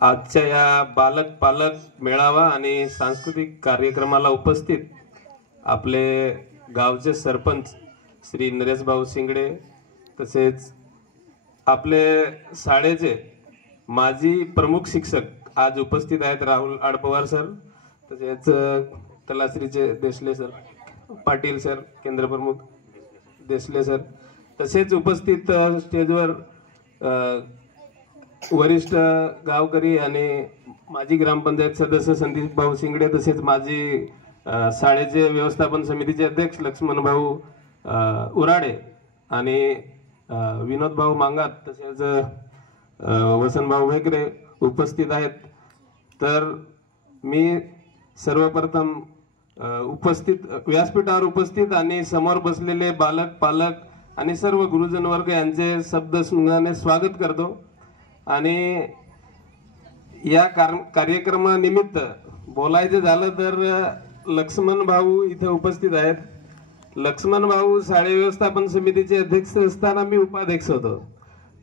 आजच्या या बालक पालक मेळावा आणि सांस्कृतिक कार्यक्रमाला उपस्थित आपले गावचे सरपंच श्री नरेश भाऊ शिंगडे, तसेच आपले शाळेचे माजी प्रमुख शिक्षक आज उपस्थित आहेत राहुल आडपवार सर, तसेच तलासरीचे देशले सर, पाटील सर, केंद्र प्रमुख देशले सर, तसेच उपस्थित स्टेजवर वरिष्ठ गावकरी आणि माजी ग्रामपंचायत सदस्य संदीप भाऊ शिंगडे, तसेच माजी शाळेचे व्यवस्थापन समितीचे अध्यक्ष लक्ष्मण भाऊ उराडे आणि विनोद भाऊ मांगात, तसेच वसंत भाऊ वेगरे उपस्थित आहेत। तर मी सर्वप्रथम उपस्थित व्यासपीठावर उपस्थित आणि समोर बसलेले बालक पालक आणि सर्व गुरुजन वर्ग यांचे शब्दसंग्रहाने स्वागत करतो। आणि या कार्यक्रमानिमित्त बोलायचं झालं तर लक्ष्मण भाऊ इथे उपस्थित आहेत। लक्ष्मण भाऊ शाळे व्यवस्थापन समितीचे अध्यक्ष असताना मी उपाध्यक्ष होतो,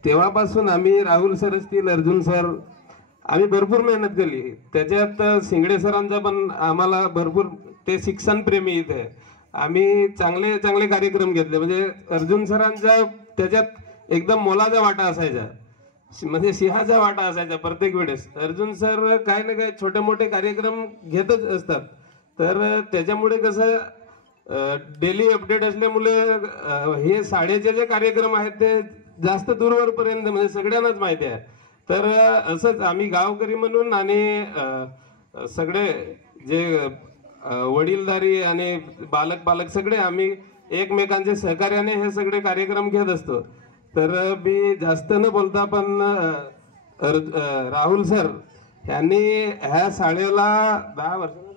तेव्हापासून आम्ही राहुल सर असतील, अर्जुन सर, आम्ही भरपूर मेहनत केली। त्याच्यात शिंगडे सरांचा पण आम्हाला भरपूर, ते शिक्षण प्रेमी इथे, आम्ही चांगले चांगले कार्यक्रम घेतले। म्हणजे अर्जुन सरांचा त्याच्यात एकदम मोलाचा वाटा असायचा, म्हणजे सिंहाचा वाटा असायचा प्रत्येक वेळेस। अर्जुन सर काय ना काय छोटे मोठे कार्यक्रम घेतच असतात, तर त्याच्यामुळे कसं डेली अपडेट असल्यामुळे हे शाळेचे जे कार्यक्रम आहेत ते जास्त दूरवरपर्यंत म्हणजे सगळ्यांनाच माहिती आहे। तर असंच आम्ही गावकरी म्हणून आणि सगळे जे वडीलधारी आणि बालक पालक सगळे आम्ही एकमेकांच्या सहकार्याने हे सगळे कार्यक्रम घेत असतो। तर मी जास्त न बोलता पण राहुल सर यांनी ह्या शाळेला 10 वर्ष